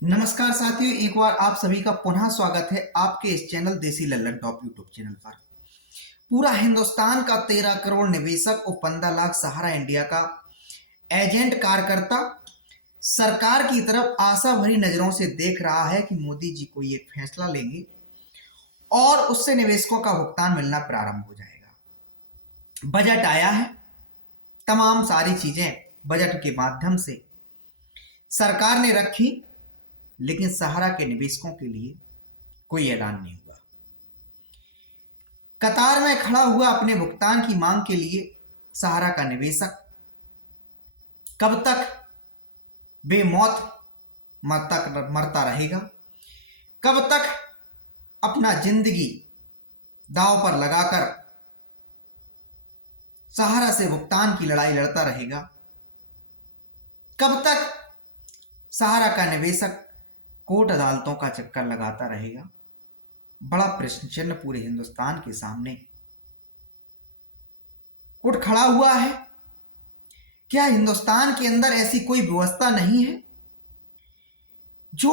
नमस्कार साथियों, एक बार आप सभी का पुनः स्वागत है आपके इस चैनल देसी लल्लन टॉप यूट्यूब चैनल पर। पूरा हिंदुस्तान का 13 करोड़ निवेशक और 15 लाख सहारा इंडिया का एजेंट कार्यकर्ता सरकार की तरफ आशा भरी नजरों से देख रहा है कि मोदी जी कोई एक फैसला लेंगे और उससे निवेशकों का भुगतान मिलना प्रारंभ हो जाएगा। बजट आया है, तमाम सारी चीजें बजट के माध्यम से सरकार ने रखी, लेकिन सहारा के निवेशकों के लिए कोई ऐलान नहीं हुआ। कतार में खड़ा हुआ अपने भुगतान की मांग के लिए सहारा का निवेशक कब तक बेमौत मरता रहेगा, कब तक अपना जिंदगी दांव पर लगाकर सहारा से भुगतान की लड़ाई लड़ता रहेगा, कब तक सहारा का निवेशक कोर्ट अदालतों का चक्कर लगाता रहेगा। बड़ा प्रश्न चिन्ह पूरे हिंदुस्तान के सामने उठ खड़ा हुआ है। क्या हिंदुस्तान के अंदर ऐसी कोई व्यवस्था नहीं है जो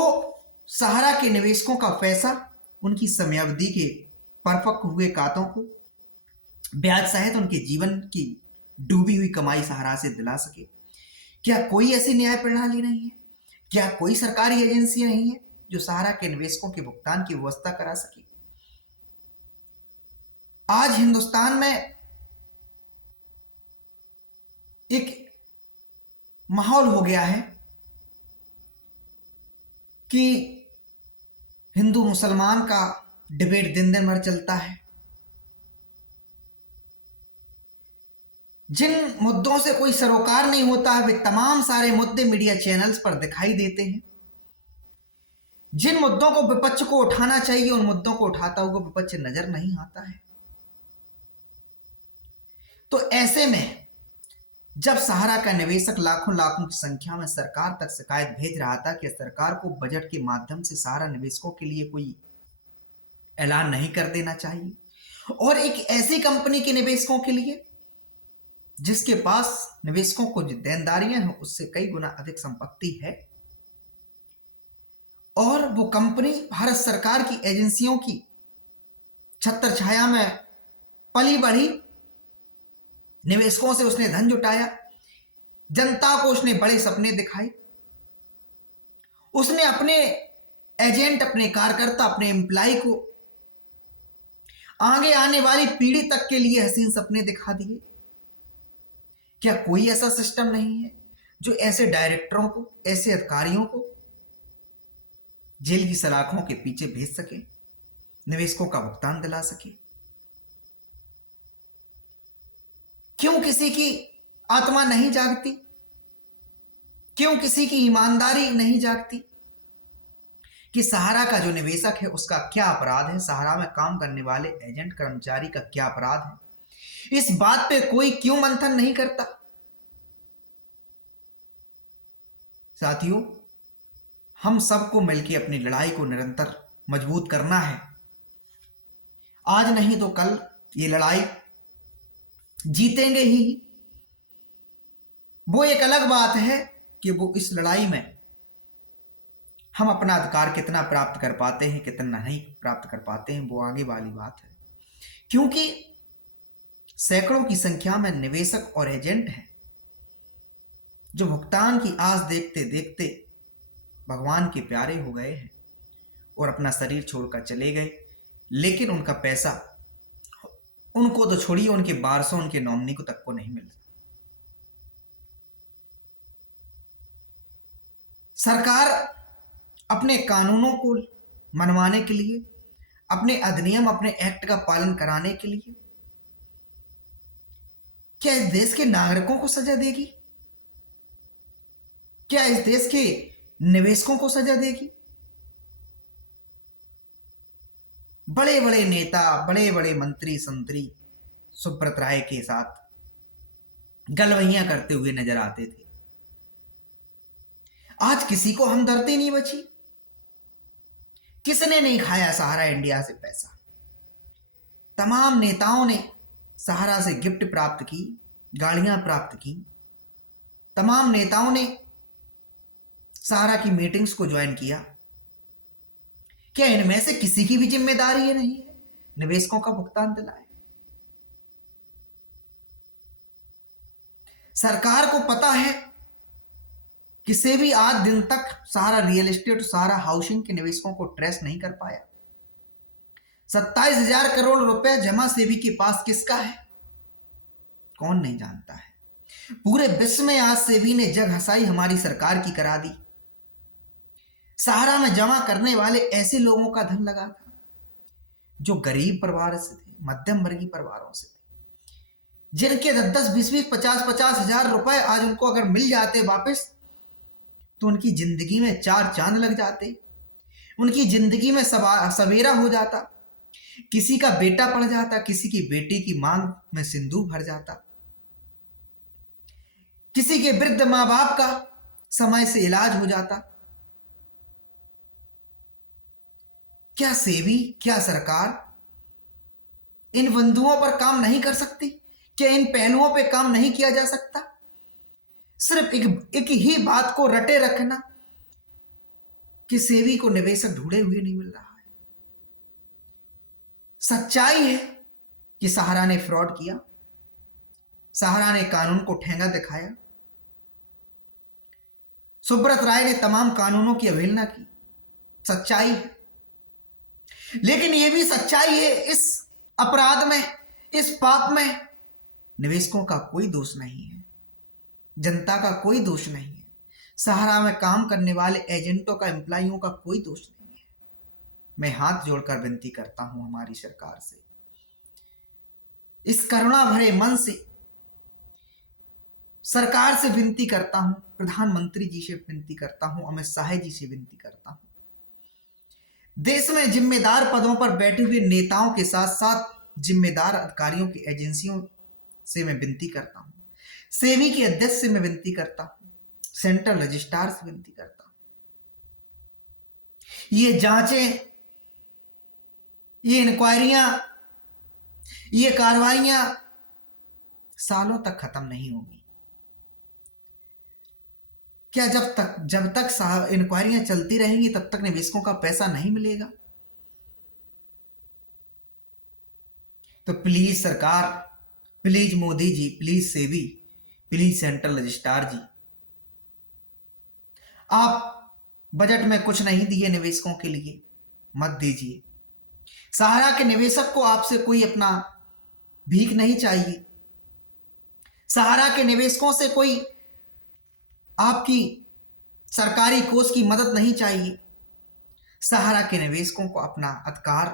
सहारा के निवेशकों का पैसा उनकी समयावधि के परिपक्व हुए खातों को ब्याज सहित उनके जीवन की डूबी हुई कमाई सहारा से दिला सके? क्या कोई ऐसी न्याय प्रणाली नहीं है? क्या कोई सरकारी एजेंसी नहीं है जो सहारा के निवेशकों के भुगतान की व्यवस्था करा सके? आज हिंदुस्तान में एक माहौल हो गया है कि हिंदू मुसलमान का डिबेट दिन दिन भर चलता है। जिन मुद्दों से कोई सरोकार नहीं होता है, वे तमाम सारे मुद्दे मीडिया चैनल्स पर दिखाई देते हैं। जिन मुद्दों को विपक्ष को उठाना चाहिए, उन मुद्दों को उठाता हुआ विपक्ष नजर नहीं आता है। तो ऐसे में जब सहारा का निवेशक लाखों लाखों की संख्या में सरकार तक शिकायत भेज रहा था कि सरकार को बजट के माध्यम से सहारा निवेशकों के लिए कोई ऐलान नहीं कर देना चाहिए, और एक ऐसी कंपनी के निवेशकों के लिए जिसके पास निवेशकों को जो देनदारियां हैं उससे कई गुना अधिक संपत्ति है, और वो कंपनी भारत सरकार की एजेंसियों की छत्र छाया में पली बढ़ी, निवेशकों से उसने धन जुटाया, जनता को उसने बड़े सपने दिखाए, उसने अपने एजेंट, अपने कार्यकर्ता, अपने एम्प्लॉय को आगे आने वाली पीढ़ी तक के लिए हसीन सपने दिखा दिए। क्या कोई ऐसा सिस्टम नहीं है जो ऐसे डायरेक्टरों को, ऐसे अधिकारियों को जेल की सलाखों के पीछे भेज सके, निवेशकों का भुगतान दिला सके? क्यों किसी की आत्मा नहीं जागती? क्यों किसी की ईमानदारी नहीं जागती कि सहारा का जो निवेशक है उसका क्या अपराध है, सहारा में काम करने वाले एजेंट कर्मचारी का क्या अपराध है? इस बात पे कोई क्यों मंथन नहीं करता? साथियों, हम सबको मिलकर अपनी लड़ाई को निरंतर मजबूत करना है। आज नहीं तो कल ये लड़ाई जीतेंगे ही। वो एक अलग बात है कि वो इस लड़ाई में हम अपना अधिकार कितना प्राप्त कर पाते हैं, कितना नहीं प्राप्त कर पाते हैं, वो आगे वाली बात है। क्योंकि सैकड़ों की संख्या में निवेशक और एजेंट हैं जो भुगतान की आस देखते देखते भगवान के प्यारे हो गए हैं और अपना शरीर छोड़कर चले गए, लेकिन उनका पैसा उनको तो छोड़िए, उनके वारसों, उनके नॉमिनी को तक को नहीं मिल रहा। सरकार अपने कानूनों को मनवाने के लिए, अपने अधिनियम, अपने एक्ट का पालन कराने के लिए क्या इस देश के नागरिकों को सजा देगी? क्या इस देश के निवेशकों को सजा देगी? बड़े बड़े नेता, बड़े बड़े मंत्री संतरी सुब्रत राय के साथ गलवहियां करते हुए नजर आते थे। आज किसी को हमदर्दी नहीं बची। किसने नहीं खाया सहारा इंडिया से पैसा? तमाम नेताओं ने सहारा से गिफ्ट प्राप्त की, गाड़ियां प्राप्त की, तमाम नेताओं ने सहारा की मीटिंग्स को ज्वाइन किया। क्या इनमें से किसी की भी जिम्मेदारी ये नहीं है निवेशकों का भुगतान दिलाए? सरकार को पता है कि सेबी आज दिन तक सहारा रियल एस्टेट, सहारा हाउसिंग के निवेशकों को ट्रेस नहीं कर पाया। 27,000 करोड़ रुपए जमा सेबी के पास किसका है, कौन नहीं जानता है। पूरे विश्व में आज सेबी ने जग हंसाई हमारी सरकार की करा दी। सहारा में जमा करने वाले ऐसे लोगों का धन लगा था जो गरीब परिवार से थे, मध्यम वर्गीय परिवारों से थे, जिनके 10-10, 20-20, 50-50 हजार रुपए आज उनको अगर मिल जाते वापस तो उनकी जिंदगी में चार चांद लग जाते, उनकी जिंदगी में सवेरा हो जाता, किसी का बेटा पड़ जाता, किसी की बेटी की मांग में सिंदूर भर जाता, किसी के वृद्ध मां बाप का समय से इलाज हो जाता। क्या सेबी, क्या सरकार इन बिंदुओं पर काम नहीं कर सकती? क्या इन पहलुओं पर काम नहीं किया जा सकता? सिर्फ एक ही बात को रटे रखना कि सेबी को निवेशक ढूंढे हुए नहीं मिल रहा है। सच्चाई है कि सहारा ने फ्रॉड किया, सहारा ने कानून को ठेंगा दिखाया, सुब्रत राय ने तमाम कानूनों की अवहेलना की, सच्चाई है। लेकिन यह भी सच्चाई है इस अपराध में, इस पाप में निवेशकों का कोई दोष नहीं है, जनता का कोई दोष नहीं है, सहारा में काम करने वाले एजेंटों का, एम्प्लॉइयों का कोई दोष नहीं है। मैं हाथ जोड़कर विनती करता हूं हमारी सरकार से, इस करुणा भरे मन से सरकार से विनती करता हूं, प्रधानमंत्री जी से विनती करता हूं, अमित शाह जी से विनती करता हूं, देश में जिम्मेदार पदों पर बैठे हुए नेताओं के साथ साथ जिम्मेदार अधिकारियों की एजेंसियों से मैं विनती करता हूं, सेबी के अध्यक्ष से मैं विनती करता हूं, सेंट्रल रजिस्ट्रार से विनती करता हूं, ये जांचें, ये इंक्वायरियां, ये कार्रवाइयां सालों तक खत्म नहीं होगी। क्या जब तक इंक्वायरियां चलती रहेंगी तब तक निवेशकों का पैसा नहीं मिलेगा? तो प्लीज सरकार, please Modi ji, please SEBI, please central registrar ji, आप बजट में कुछ नहीं दिए निवेशकों के लिए, मत दीजिए। सहारा के निवेशक को आपसे कोई अपना भीख नहीं चाहिए, सहारा के निवेशकों से कोई आपकी सरकारी कोष की मदद नहीं चाहिए। सहारा के निवेशकों को अपना अधिकार,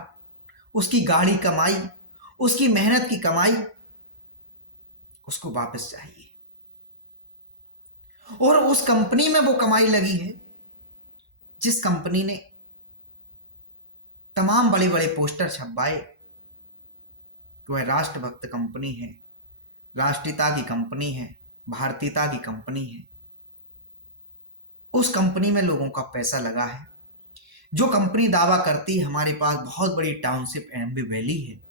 उसकी गाढ़ी कमाई, उसकी मेहनत की कमाई उसको वापस चाहिए, और उस कंपनी में वो कमाई लगी है जिस कंपनी ने तमाम बड़े बड़े पोस्टर छपवाए कि वह राष्ट्रभक्त कंपनी है, राष्ट्रीयता की कंपनी है, भारतीयता की कंपनी है। उस कंपनी में लोगों का पैसा लगा है। जो कंपनी दावा करती है हमारे पास बहुत बड़ी टाउनशिप एम्बी वैली है,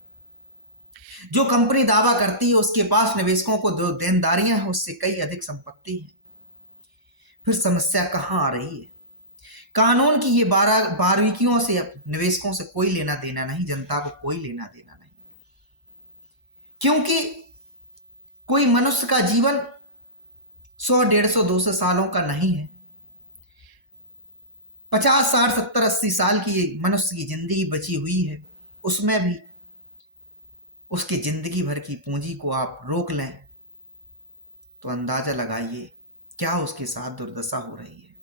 जो कंपनी दावा करती है उसके पास निवेशकों को जो देनदारियां हैं उससे कई अधिक संपत्ति है, फिर समस्या कहां आ रही है? कानून की ये बारीकियों से निवेशकों से कोई लेना देना नहीं, जनता को कोई लेना देना नहीं, क्योंकि कोई मनुष्य का जीवन 100, 150, 200 सालों का नहीं है। 50, 60, 70, 80 साल की मनुष्य की जिंदगी बची हुई है, उसमें भी उसकी जिंदगी भर की पूंजी को आप रोक लें तो अंदाजा लगाइए क्या उसके साथ दुर्दशा हो रही है,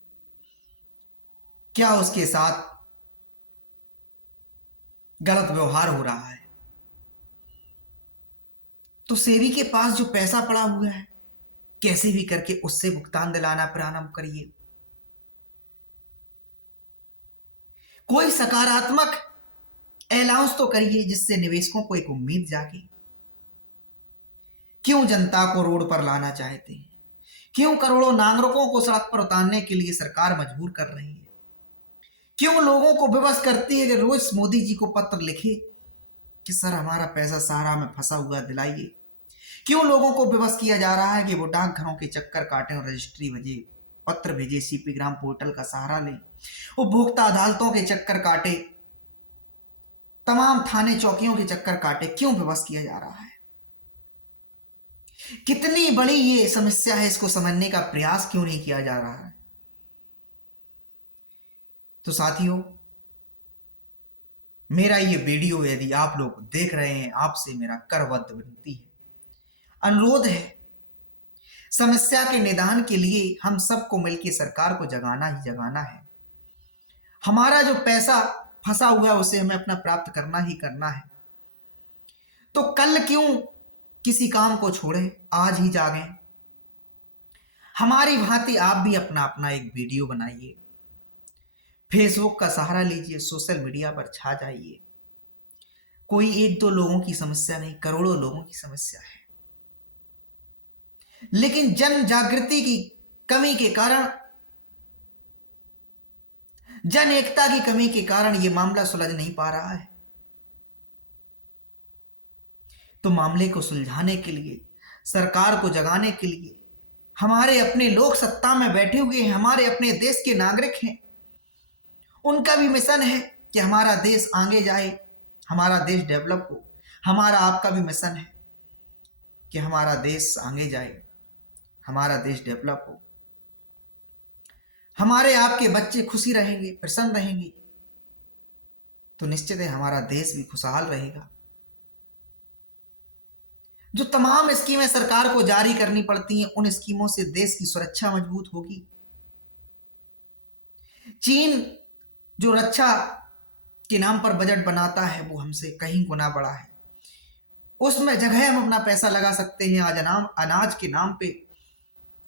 क्या उसके साथ गलत व्यवहार हो रहा है। तो सेबी के पास जो पैसा पड़ा हुआ है कैसे भी करके उससे भुगतान दिलाना प्रारंभ करिए। कोई सकारात्मक अनाउंस तो करिए जिससे निवेशकों को एक उम्मीद जागे। क्यों जनता को रोड पर लाना चाहते हैं? क्यों करोड़ों नागरिकों को सड़क पर उतारने के लिए सरकार मजबूर कर रही है? क्यों लोगों को विवश करती है कि रोज मोदी जी को पत्र लिखे कि सर हमारा पैसा सहारा में फंसा हुआ दिलाइए? क्यों लोगों को विवश किया जा रहा है कि वो डाकघरों के चक्कर काटें और रजिस्ट्री बजे पत्र भेजे, सीपी ग्राम पोर्टल का सहारा लें, उपभोक्ता अदालतों के चक्कर काटे, तमाम थाने चौकियों के चक्कर काटे, क्यों विवश किया जा रहा है? कितनी बड़ी ये समस्या है, इसको समझने का प्रयास क्यों नहीं किया जा रहा है? तो साथियों, मेरा ये वीडियो यदि आप लोग देख रहे हैं, आपसे मेरा करबद्ध विनती है, अनुरोध है, समस्या के निदान के लिए हम सबको मिलकर सरकार को जगाना ही जगाना है। हमारा जो पैसा फंसा हुआ है उसे हमें अपना प्राप्त करना ही करना है। तो कल क्यों किसी काम को छोड़ें, आज ही जागें। हमारी भांति आप भी अपना अपना एक वीडियो बनाइए, फेसबुक का सहारा लीजिए, सोशल मीडिया पर छा जाइए। कोई एक दो लोगों की समस्या नहीं, करोड़ों लोगों की समस्या है। लेकिन जन जागृति की कमी के कारण, जन एकता की कमी के कारण यह मामला सुलझ नहीं पा रहा है। तो मामले को सुलझाने के लिए, सरकार को जगाने के लिए, हमारे अपने लोग सत्ता में बैठे हुए हैं, हमारे अपने देश के नागरिक हैं, उनका भी मिशन है कि हमारा देश आगे जाए, हमारा देश डेवलप हो। हमारा आपका भी मिशन है कि हमारा देश आगे जाए, हमारा देश डेवलप हो। हमारे आपके बच्चे खुशी रहेंगे, प्रसन्न रहेंगे, तो निश्चित है हमारा देश भी खुशहाल रहेगा। जो तमाम स्कीमें सरकार को जारी करनी पड़ती हैं, उन स्कीमों से देश की सुरक्षा मजबूत होगी। चीन जो रक्षा के नाम पर बजट बनाता है वो हमसे कहीं गुना बड़ा है। उसमें जगह हम अपना पैसा लगा सकते हैं। आज अनाज के नाम पे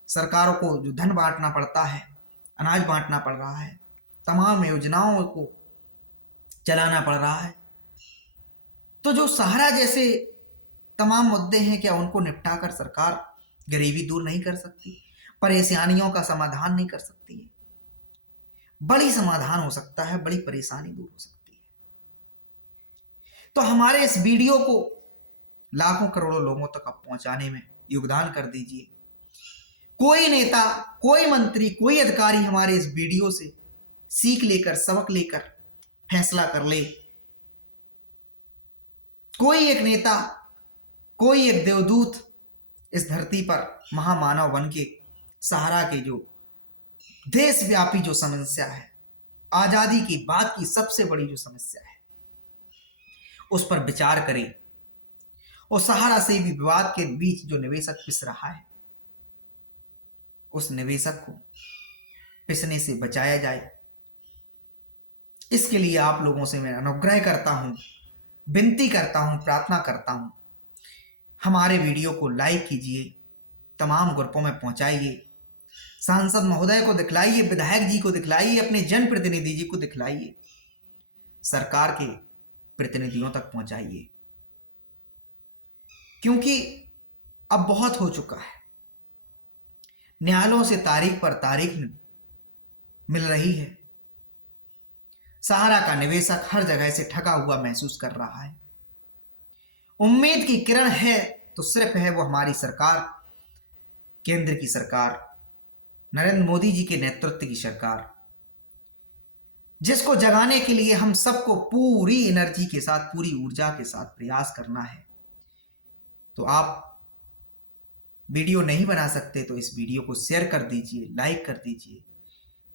सरकारों को जो धन बांटना पड़ता है, अनाज बांटना पड़ रहा है, तमाम योजनाओं को चलाना पड़ रहा है। तो जो सहारा जैसे तमाम मुद्दे हैं, क्या उनको निपटाकर सरकार गरीबी दूर नहीं कर सकती? परेशानियों का समाधान नहीं कर सकती है? बड़ी समाधान हो सकता है, बड़ी परेशानी दूर हो सकती है। तो हमारे इस वीडियो को लाखों करोड़ों लोगों तक आप पहुंचाने में योगदान कर दीजिए। कोई नेता, कोई मंत्री, कोई अधिकारी हमारे इस वीडियो से सीख लेकर, सबक लेकर फैसला कर ले। कोई एक नेता, कोई एक देवदूत इस धरती पर महामानव बन के सहारा के जो देशव्यापी जो समस्या है, आजादी की बाद की सबसे बड़ी जो समस्या है, उस पर विचार करें। और सहारा से भी विवाद के बीच जो निवेशक पिस रहा है, उस निवेशक को पिसने से बचाया जाए। इसके लिए आप लोगों से मैं अनुग्रह करता हूं, विनती करता हूं, प्रार्थना करता हूं, हमारे वीडियो को लाइक कीजिए, तमाम ग्रुपों में पहुंचाइए, सांसद महोदय को दिखलाइए, विधायक जी को दिखलाइए, अपने जनप्रतिनिधि जी को दिखलाइए, सरकार के प्रतिनिधियों तक पहुंचाइए। क्योंकि अब बहुत हो चुका है। न्यायालयों से तारीख पर तारीख मिल रही है। सहारा का निवेशक हर जगह से ठगा हुआ महसूस कर रहा है। उम्मीद की किरण है तो सिर्फ है वो हमारी सरकार, केंद्र की सरकार, नरेंद्र मोदी जी के नेतृत्व की सरकार, जिसको जगाने के लिए हम सबको पूरी एनर्जी के साथ, पूरी ऊर्जा के साथ प्रयास करना है। तो आप वीडियो नहीं बना सकते तो इस वीडियो को शेयर कर दीजिए, लाइक कर दीजिए।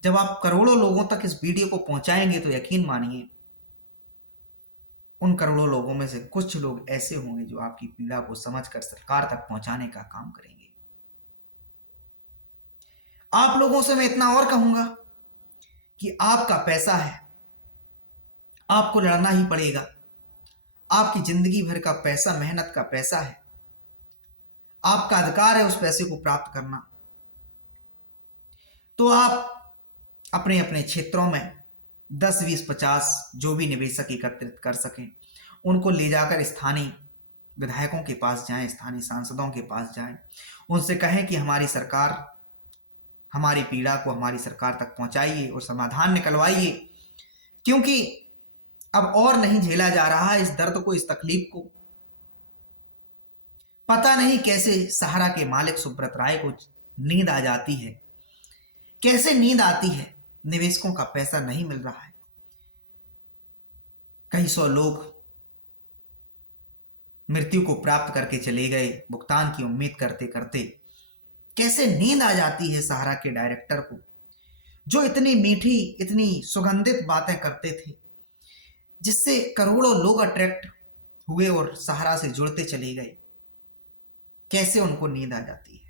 जब आप करोड़ों लोगों तक इस वीडियो को पहुंचाएंगे तो यकीन मानिए उन करोड़ों लोगों में से कुछ लोग ऐसे होंगे जो आपकी पीड़ा को समझकर सरकार तक पहुंचाने का काम करेंगे। आप लोगों से मैं इतना और कहूंगा कि आपका पैसा है, आपको लड़ना ही पड़ेगा। आपकी जिंदगी भर का पैसा, मेहनत का पैसा है, आपका अधिकार है उस पैसे को प्राप्त करना। तो आप अपने अपने क्षेत्रों में 10, 20, 50 जो भी निवेशक एकत्रित कर सकें, उनको ले जाकर स्थानीय विधायकों के पास जाएं, स्थानीय सांसदों के पास जाएं, उनसे कहें कि हमारी सरकार, हमारी पीड़ा को हमारी सरकार तक पहुंचाइए और समाधान निकलवाइए। क्योंकि अब और नहीं झेला जा रहा है इस दर्द को, इस तकलीफ को। पता नहीं कैसे सहारा के मालिक सुब्रत राय को नींद आ जाती है कैसे नींद आती है, निवेशकों का पैसा नहीं मिल रहा है, कई सौ लोग मृत्यु को प्राप्त करके चले गए भुगतान की उम्मीद करते करते। कैसे नींद आ जाती है सहारा के डायरेक्टर को, जो इतनी मीठी इतनी सुगंधित बातें करते थे, जिससे करोड़ों लोग अट्रैक्ट हुए और सहारा से जुड़ते चले गए। कैसे उनको नींद आ जाती है?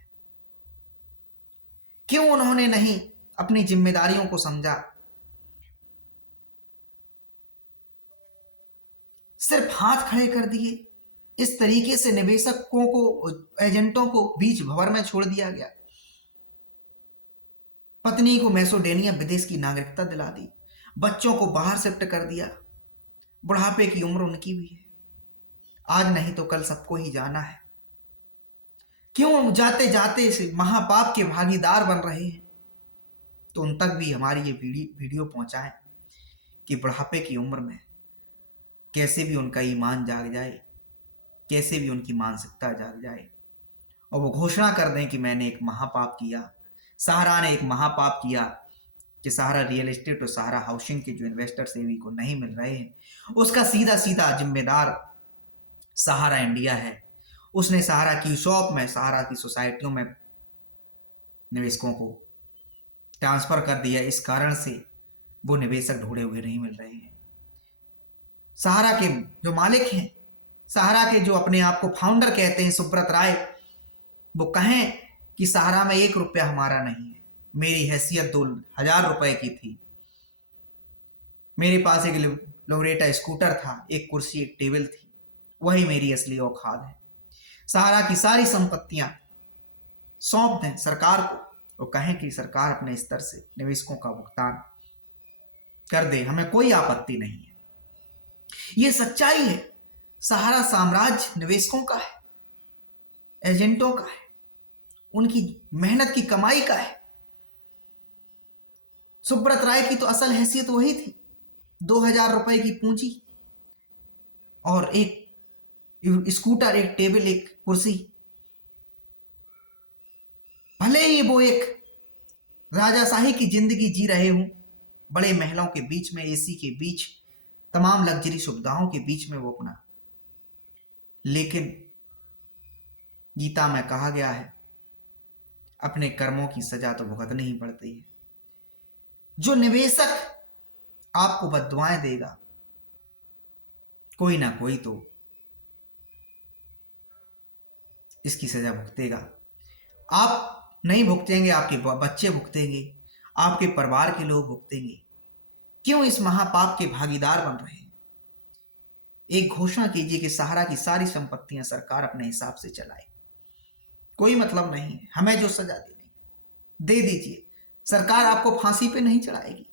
क्यों उन्होंने नहीं अपनी जिम्मेदारियों को समझा? सिर्फ हाथ खड़े कर दिए। इस तरीके से निवेशकों को, एजेंटों को बीच भंवर में छोड़ दिया गया। पत्नी को मैसेडोनिया विदेश की नागरिकता दिला दी, बच्चों को बाहर शिफ्ट कर दिया। बुढ़ापे की उम्र उनकी भी है, आज नहीं तो कल सबको ही जाना है। क्यों जाते जाते इस महापाप के भागीदार बन रहे हैं? तो उन तक भी हमारी ये वीडियो पहुंचाएं कि बुढ़ापे की उम्र में कैसे भी उनका ईमान जाग जाए, कैसे भी उनकी मानसिकता जाग जाए और वो घोषणा कर दें कि मैंने एक महापाप किया, सहारा ने एक महापाप किया कि सहारा रियल एस्टेट और सहारा हाउसिंग के जो इन्वेस्टर सेवी को नहीं मिल रहे हैं, उसका सीधा सीधा जिम्मेदार सहारा इंडिया है। उसने सहारा की शॉप में, सहारा की सोसाइटियों में निवेशकों को ट्रांसफर कर दिया। इस कारण से वो निवेशक ढूंढे हुए नहीं मिल रहे हैं। सहारा के जो मालिक हैं, सहारा के जो अपने आप को फाउंडर कहते हैं, सुब्रत राय, वो कहें कि सहारा में 1 रुपया हमारा नहीं है, मेरी हैसियत 2000 रुपए की थी, मेरे पास एक लोरेटा स्कूटर था, एक कुर्सी एक टेबल थी, वही मेरी असली औकात है। सहारा की सारी संपत्तियां सौंप दें सरकार को और कहें कि सरकार अपने स्तर से निवेशकों का भुगतान कर दे, हमें कोई आपत्ति नहीं है। ये सच्चाई है। सहारा साम्राज्य निवेशकों का है, एजेंटों का है, उनकी मेहनत की कमाई का है। सुब्रत राय की तो असल हैसियत वही थी, 2000 रुपए की पूंजी और एक स्कूटर, एक टेबल, एक कुर्सी। भले ही वो एक राजाशाही की जिंदगी जी रहे हों, बड़े महलों के बीच में, एसी के बीच, तमाम लग्जरी सुविधाओं के बीच में वो अपना, लेकिन गीता में कहा गया है अपने कर्मों की सजा तो भुगतनी ही पड़ती है। जो निवेशक आपको बद्दुआएं देगा, कोई ना कोई तो इसकी सजा भुगतेगा। आप नहीं भुगतेंगे, आपके बच्चे भुगतेंगे, आपके परिवार के लोग भुगतेंगे। क्यों इस महापाप के भागीदार बन रहे हैं? एक घोषणा कीजिए कि सहारा की सारी संपत्तियां सरकार अपने हिसाब से चलाए, कोई मतलब नहीं है, हमें जो सजा देनी दे दीजिए, सरकार आपको फांसी पे नहीं चढ़ाएगी।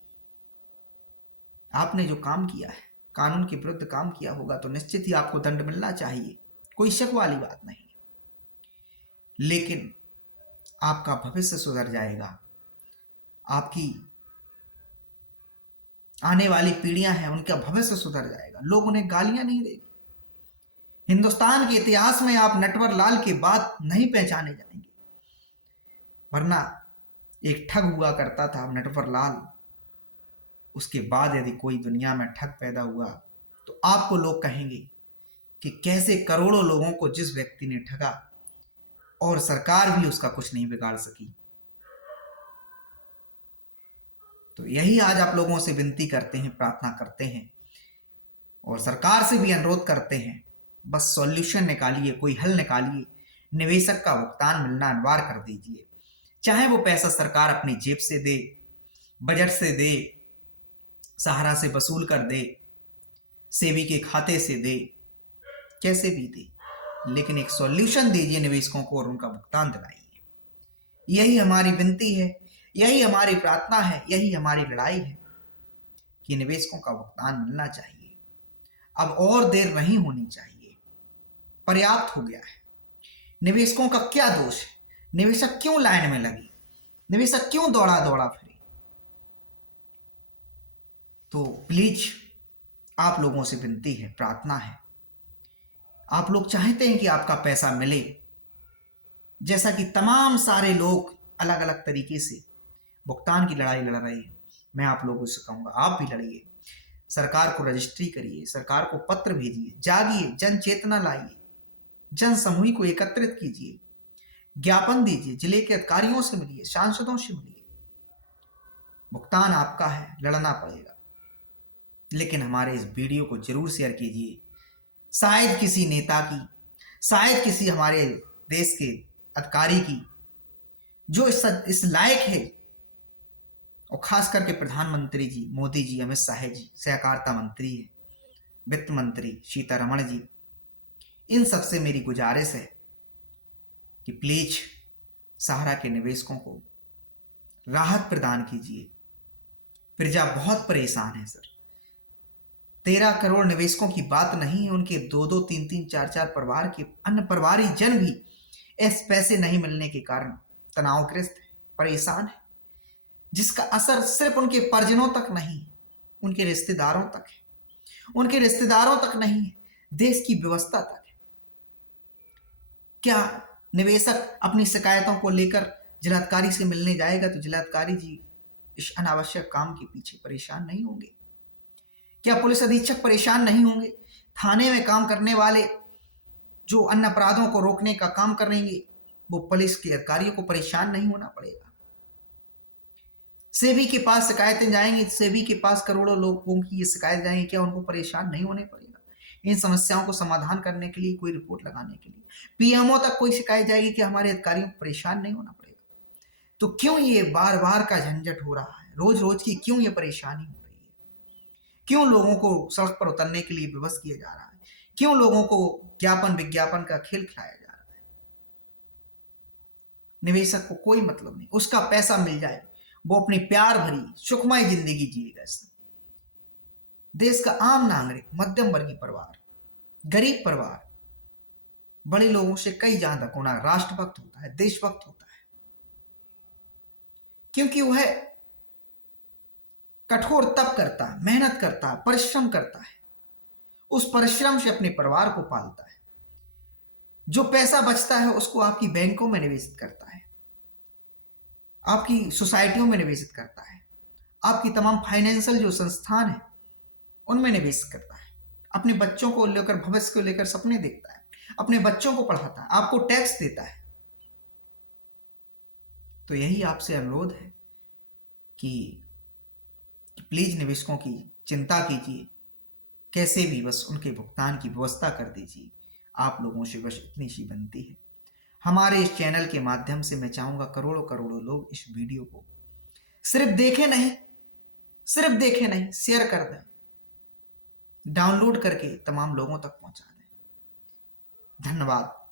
आपने जो काम किया है, कानून के विरुद्ध काम किया होगा तो निश्चित ही आपको दंड मिलना चाहिए, कोई शक वाली बात नहीं। लेकिन आपका भविष्य सुधर जाएगा, आपकी आने वाली पीढ़ियां हैं, उनका भविष्य सुधर जाएगा, लोग उन्हें गालियां नहीं देंगे। हिंदुस्तान के इतिहास में आप नटवर लाल के बाद नहीं पहचाने जाएंगे, वरना एक ठग हुआ करता था नटवर लाल, उसके बाद यदि कोई दुनिया में ठग पैदा हुआ तो आपको लोग कहेंगे कि कैसे करोड़ों लोगों को जिस व्यक्ति ने ठगा और सरकार भी उसका कुछ नहीं बिगाड़ सकी। तो यही आज आप लोगों से विनती करते हैं, प्रार्थना करते हैं और सरकार से भी अनुरोध करते हैं, बस सॉल्यूशन निकालिए, कोई हल निकालिए, निवेशक का भुगतान मिलना अनिवार्य कर दीजिए। चाहे वो पैसा सरकार अपनी जेब से दे, बजट से दे, सहारा से वसूल कर दे, सेवी के खाते से दे, कैसे भी दे, लेकिन एक सॉल्यूशन दीजिए निवेशकों को और उनका भुगतान दिलाइए। यही हमारी विनती है, यही हमारी प्रार्थना है, यही हमारी लड़ाई है कि निवेशकों का भुगतान मिलना चाहिए। अब और देर नहीं होनी चाहिए, पर्याप्त हो गया है। निवेशकों का क्या दोष है? निवेशक क्यों लाइन में लगे? निवेशक क्यों दौड़ा दौड़ा फिरे? तो प्लीज आप लोगों से विनती है, प्रार्थना है, आप लोग चाहते हैं कि आपका पैसा मिले, जैसा कि तमाम सारे लोग अलग अलग तरीके से भुगतान की लड़ाई लड़ रहे हैं, मैं आप लोगों से कहूंगा आप भी लड़िए, सरकार को रजिस्ट्री करिए, सरकार को पत्र भेजिए, जागिए, जन चेतना लाइए, जन समूह को एकत्रित कीजिए, ज्ञापन दीजिए, जिले के अधिकारियों से मिलिए, सांसदों से मिलिए। भुगतान आपका है, लड़ना पड़ेगा, लेकिन हमारे इस वीडियो को जरूर शेयर कीजिए। शायद किसी नेता की, शायद किसी हमारे देश के अधिकारी की जो इस लायक है, और खास करके प्रधानमंत्री जी मोदी जी, अमित शाह जी, सहकारिता मंत्री है, वित्त मंत्री सीतारमण जी, इन सबसे मेरी गुजारिश है कि प्लीज सहारा के निवेशकों को राहत प्रदान कीजिए। प्रजा बहुत परेशान है सर। 13 करोड़ निवेशकों की बात नहीं है, उनके 2-2, 3-3, 4-4 परिवार के अन्य परिवारी जन भी इस पैसे नहीं मिलने के कारण तनावग्रस्त है, परेशान है, जिसका असर सिर्फ उनके परिजनों तक नहीं, उनके रिश्तेदारों तक है, उनके रिश्तेदारों तक नहीं है, देश की व्यवस्था तक है। क्या निवेशक अपनी शिकायतों को लेकर जिलाधिकारी से मिलने जाएगा तो जिलाधिकारी जी इस अनावश्यक काम के पीछे परेशान नहीं होंगे? क्या पुलिस अधीक्षक परेशान नहीं होंगे? थाने में काम करने वाले जो अन्य अपराधों को रोकने का काम करेंगे, वो पुलिस के अधिकारियों को परेशान नहीं होना पड़ेगा? सेबी के पास शिकायतें जाएंगी, सेबी के पास करोड़ों लोगों की ये शिकायत जाएंगी, क्या उनको परेशान नहीं होने पड़ेगा? इन समस्याओं को समाधान करने के लिए, कोई रिपोर्ट लगाने के लिए पीएमओ तक कोई शिकायत जाएगी कि हमारे अधिकारियों को परेशान नहीं होना पड़ेगा? तो क्यों ये बार बार का झंझट हो रहा है, रोज रोज की क्यों ये परेशानी हो रही है? क्यों लोगों को सड़क पर उतरने के लिए विवश किया जा रहा है? क्यों लोगों को ज्ञापन विज्ञापन का खेल खिलाया जा रहा है? निवेशक को कोई मतलब नहीं, उसका पैसा मिल जाए, वो अपनी प्यार भरी सुखमय जिंदगी जिएगा। देश का आम नागरिक, मध्यम वर्गीय परिवार, गरीब परिवार, बड़े लोगों से कई ज्यादा गुना राष्ट्रभक्त होता है, देशभक्त होता है, क्योंकि वह कठोर तप करता है, मेहनत करता है, परिश्रम करता है, उस परिश्रम से अपने परिवार को पालता है। जो पैसा बचता है उसको आपकी बैंकों में निवेशित करता है, आपकी सोसाइटियों में निवेशित करता है, आपकी तमाम फाइनेंशियल जो संस्थान है उनमें निवेश करता है, अपने बच्चों को लेकर, भविष्य को लेकर सपने देखता है, अपने बच्चों को पढ़ाता है, आपको टैक्स देता है। तो यही आपसे अनुरोध है कि प्लीज निवेशकों की चिंता कीजिए, कैसे भी बस उनके भुगतान की व्यवस्था कर दीजिए। आप लोगों से बस इतनी सी विनती है। हमारे इस चैनल के माध्यम से मैं चाहूंगा करोड़ों करोड़ों लोग इस वीडियो को सिर्फ देखें नहीं, शेयर कर दें, डाउनलोड करके तमाम लोगों तक पहुंचा दें। धन्यवाद।